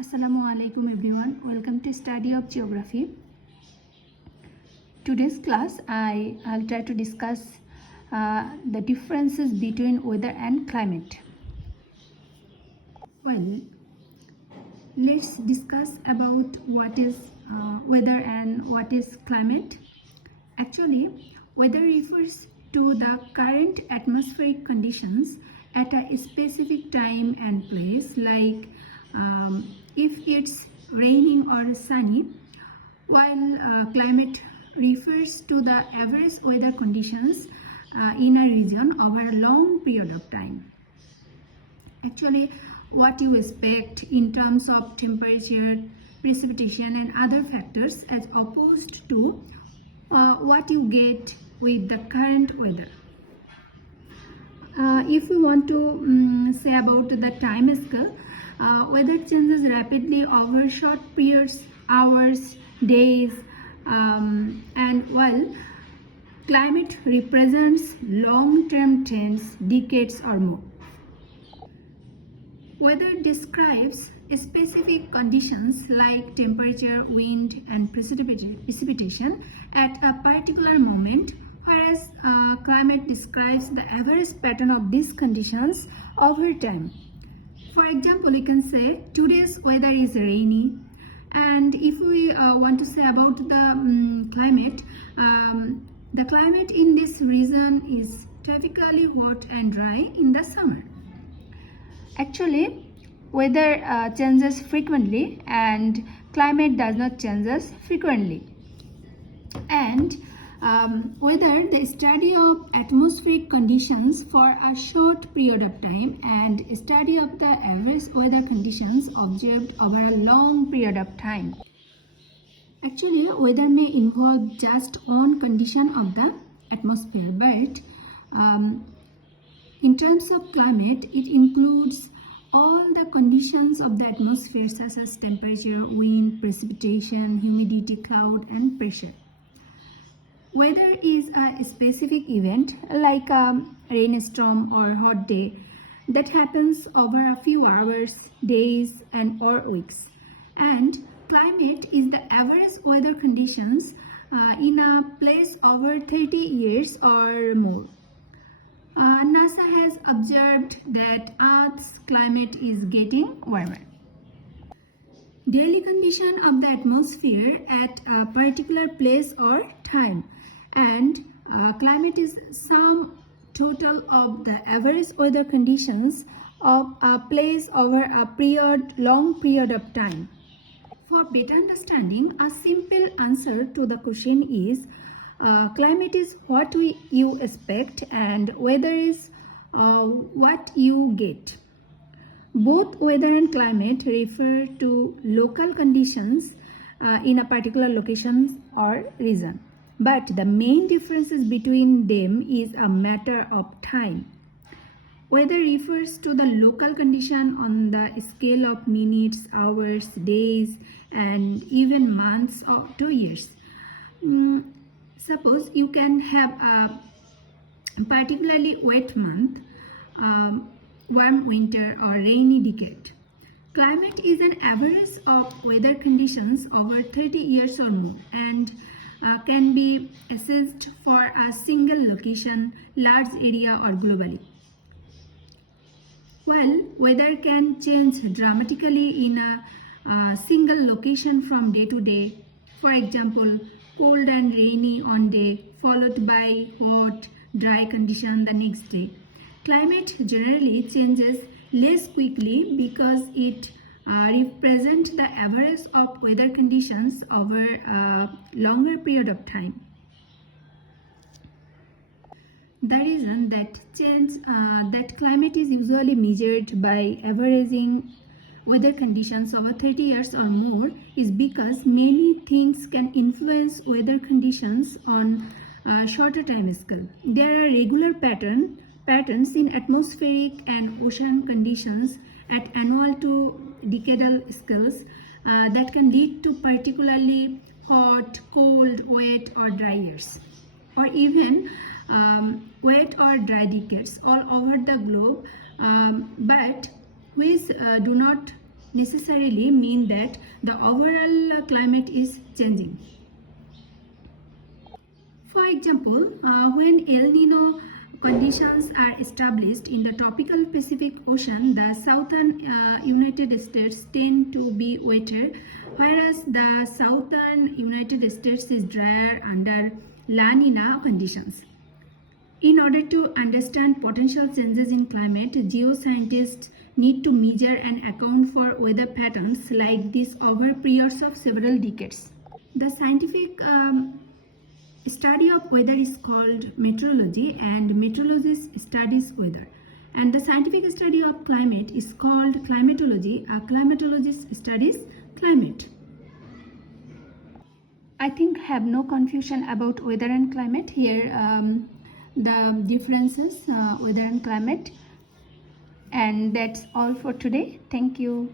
Assalamu alaikum everyone. Welcome to Study of Geography. Today's class I'll try to discuss the differences between weather and climate. Well, let's discuss about what is weather and what is climate. Actually, weather refers to the current atmospheric conditions at a specific time and place, like if it's raining or sunny, while climate refers to the average weather conditions in a region over a long period of time. Actually, what you expect in terms of temperature, precipitation and other factors as opposed to what you get with the current weather. If we want to say about the time scale, weather changes rapidly over short periods, hours, days, and while climate represents long-term trends, decades or more. Weather describes specific conditions like temperature, wind, and precipitation at a particular moment, whereas climate describes the average pattern of these conditions over time. For example, we can say today's weather is rainy, and if we want to say about the climate in this region is typically hot and dry in the summer. Actually, weather changes frequently and climate does not changes frequently. And weather, the study of atmospheric conditions for a short period of time, and study of the average weather conditions observed over a long period of time. Actually, weather may involve just one condition of the atmosphere, but in terms of climate, it includes all the conditions of the atmosphere such as temperature, wind, precipitation, humidity, cloud, and pressure. Weather is a specific event like a rainstorm or hot day that happens over a few hours, days, and or weeks. And climate is the average weather conditions in a place over 30 years or more. NASA has observed that Earth's climate is getting warmer. Daily condition of the atmosphere at a particular place or time, and climate is sum total of the average weather conditions of a place over a long period of time. For better understanding, a simple answer to the question is climate is what you expect and weather is what you get. Both weather and climate refer to local conditions in a particular location or region. But the main differences between them is a matter of time. Weather refers to the local condition on the scale of minutes, hours, days, and even months or 2 years. Suppose you can have a particularly wet month, warm winter, or rainy decade. Climate is an average of weather conditions over 30 years or more and can be assessed for a single location, large area, or globally. While weather can change dramatically in a single location from day to day, for example, cold and rainy on day followed by hot, dry condition the next day. Climate generally changes less quickly because it represents the average of weather conditions over a longer period of time. The reason that climate is usually measured by averaging weather conditions over 30 years or more is because many things can influence weather conditions on a shorter time scale. There are regular patterns in atmospheric and ocean conditions at annual to decadal scales that can lead to particularly hot, cold, wet or dry years, or even wet or dry decades all over the globe, but which do not necessarily mean that the overall climate is changing. For example, when El Nino conditions are established in the tropical Pacific Ocean, the southern United States tend to be wetter, whereas the southern United States is drier under La Nina conditions. In order to understand potential changes in climate, geoscientists need to measure and account for weather patterns like this over periods of several decades. The scientific study of weather is called meteorology, and meteorologist studies weather. And the scientific study of climate is called climatology. A climatologist studies climate. I think have no confusion about weather and climate here. The differences, weather and climate. And that's all for today. Thank you.